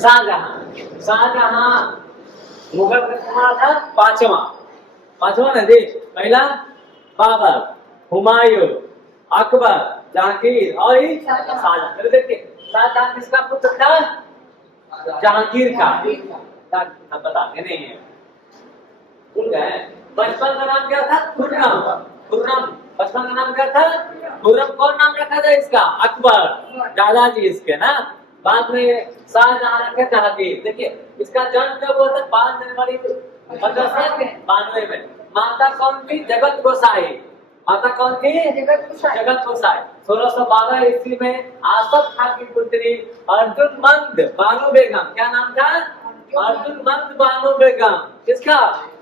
शाहजहां। शाहजहां मुगल कुमार था पांचवा। पांचवा ना जी, पहला बाबर, हुमायूं, अकबर, जहांगीर और शाहजहां। तो देखिए शाहजहां किसका पुत्र था? जहांगीर का। बताते नहीं है, भूल गए। बचपन का नाम क्या था? खुर्रम। खुर्रम बचपन का नाम क्या था? खुर्रम। कौन नाम रखा था इसका? अकबर, दादाजी इसके ना। बाद में शाहजहां रखे जहांगीर। देखिए इसका जन्म कब हुआ था? 5 जनवरी 1592 में। माता कौन थी? जगत गोसाई। माता कौन थी? जगत गोसाई। 1612 ईस्वी में आसफ खान की पुत्री अर्जुनमंद बानो बेगम। क्या नाम था? अर्जुनमंद बानो बेगम। किसका?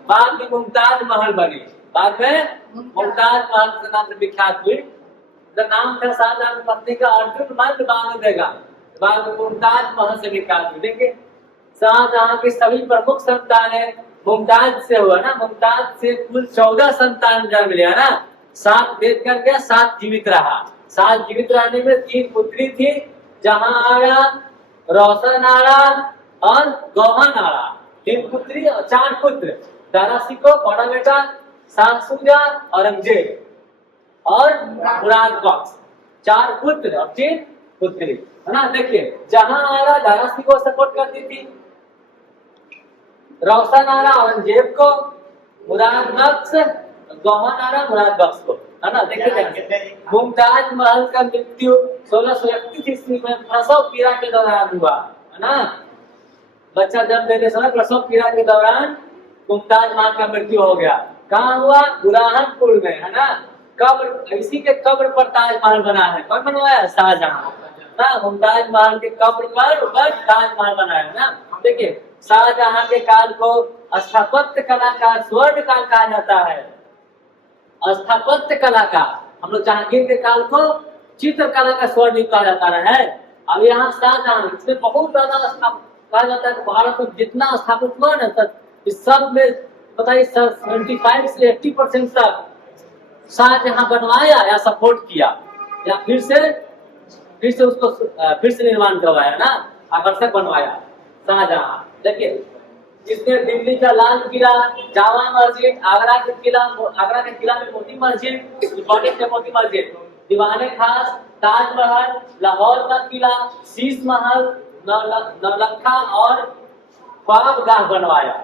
बाद में मुमताज महल बनी। बाद में मुमताज महल के नाम से विख्यात हुई। नाम था शाहजहां की पत्नी का अर्जुनमंद बानो बेगम। बाद में मुमताज महल से विख्यात हुई। देखिए शाहजहां की सभी प्रमुख संतानें मुमताज से हुआ ना। मुमताज से कुल 14 संतान जन्म लिया ना। 7 देख करके 7 जीवित रहा। 7 जीवित रहने में 3 पुत्री थी, जहांआरा, रोशनारा और गौहरनारा। 3 पुत्री और 4 पुत्र। दारा सिको बड़ा बेटा, शाहसुजा, औरंगजेब और मुराद बख्श। 4 पुत्र और 3 पुत्री है ना। देखिए जहांआरा दारा सिको सपोर्ट करती थी, रोशनारा औरंगजेब को, मुराद बख्श गौहरनारा मुराद बख्श को, है ना। देखिए मुमताज महल का मृत्यु 1631 ईस्वी में प्रसव पीड़ा के दौरान हुआ, है ना। बच्चा जन्म देने समय प्रसव पीड़ा के दौरान मुमताज महल का मृत्यु हो गया। कहाँ हुआ? बुरहानपुर में, है ना। कब्र, इसी के कब्र पर ताजमहल बना है। कौन बनवाया? शाहजहां ना। मुमताज महल के कब्र पर ताजमहल बनाया है ना। देखिए शाहजहां के काल को स्थापत्य कला का स्वर्ण काल कहा जाता है। स्थापत्य कला का। हम लोग जहांगीर के काल को चित्रकला का स्वर्ण युग कहा जाता है। अब यहाँ शाहजहां, इसमें बहुत ज्यादा कहा जाता है। भारत में जितना स्थापित हुआ ना, इस सब में बताइए 75 से 80% तक शाहजहां बनवाया या सपोर्ट किया, या फिर से उसको फिर से निर्माण करवाया ना, आकर्षक बनवाया शाहजहां। देखिए जिसने दिल्ली का लाल किला, जामा मस्जिद, आगरा के किला में मोती मस्जिद, इम्पोर्टेंट है मोती मस्जिद, दीवाने खास, ताजमहल, लाहौर का किला, शीश महल, नौलखा और ख्वाबगाह बनवाया।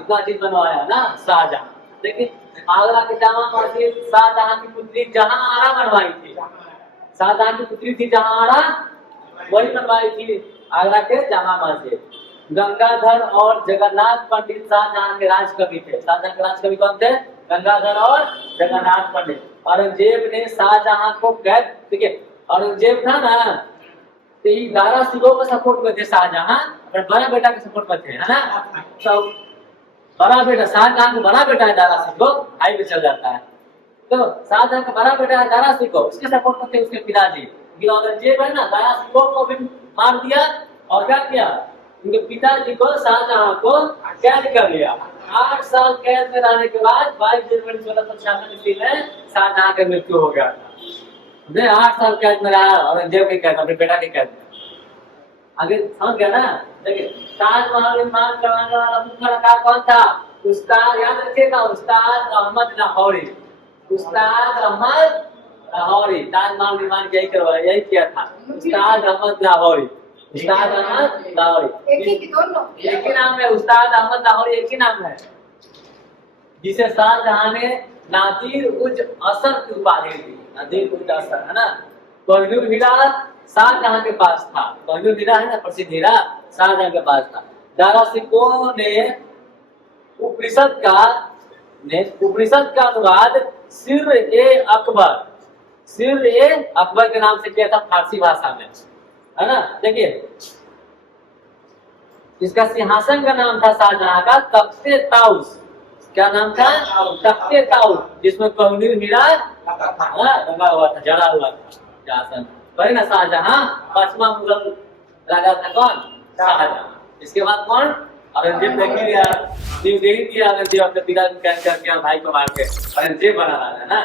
इतना चीज बनवाया ना शाहजहां। देखिए आगरा के जामा मस्जिद शाहजहां की पुत्री जहांआरा बनवाई थी। शाहजहां की पुत्री थी जहांआरा, वही बनवाई थी आगरा के जामा मस्जिद। गंगाधर और जगन्नाथ पंडित शाहजहां के राजकवि थे। शाहजहां के राजकवि कौन थे? गंगाधर और जगन्नाथ पंडित। औरंगजेब ने शाहजहां को कैद, देखिए औरंगजेब था ना, तो ये दारा सिकोह को सपोर्ट में थे शाहजहां, और बड़ा बेटा के सपोर्ट में थे, है ना। तो बड़ा बेटा शाहजहां का बड़ा बेटा है दारा सिकोह, भाई में चल जाता है। तो शाहजहां का बड़ा बेटा है दारा सिकोह, उसके सपोर्ट में थे उसके पिताजी। औरंगजेब है ना, दारा सिकोह को भी मार दिया और क्या किया, उनके पिताजी को, शाहजहां को कैद कर लिया। 8 साल कैद में रहने के बाद 22 जनवरी 1696 ईस्वी में शाहजहां का मृत्यु हो गया था। 8 साल कैद में रहा, औरंगजेब के कैद, अपने बेटा के कैद में। आगे समझ गया ना। देखिए ताजमहल निर्माण करवाने वाला मुख्य कलाकार कौन था? उस्ताद, याद रखिएगा, उस्ताद अहमद लाहौरी। उस्ताद अहमद लाहौरी ताजमहल निर्माण यही करवाया, यही किया था उस्ताद अहमद लाहौरी। उस्ताद अहमद लाहौरी एक ही नाम है, उस्ताद अहमद लाहौरी एक ही नाम है, जिसे शाहजहां ने नादिर उज असर की उपाधि दी। नादिर उज असर, है ना। कोहिनूर हीरा शाहजहां के पास था। कोहिनूर हीरा है ना, प्रसिद्ध हीरा, शाहजहां के पास था। दारा सिकोह ने उपनिषद का अनुवाद सिर ए अकबर के नाम से किया था फारसी भाषा में, है ना। देखिए इसका सिंहासन का नाम था शाहजहां का तख्ते ताउस। क्या नाम था? तख्ते ताउस, जिसमें कोहिनूर हीरा लगा हुआ था, जड़ा हुआ था सिंहासन। वही ना शाहजहां, 5वां मुगल राजा था कौन? शाहजहां। इसके बाद कौन? औरंगजेब देखिए दिया, औरंगजेब अपने पिता को कैद करके भाई को मार के औरंगजेब बना रहा है ना।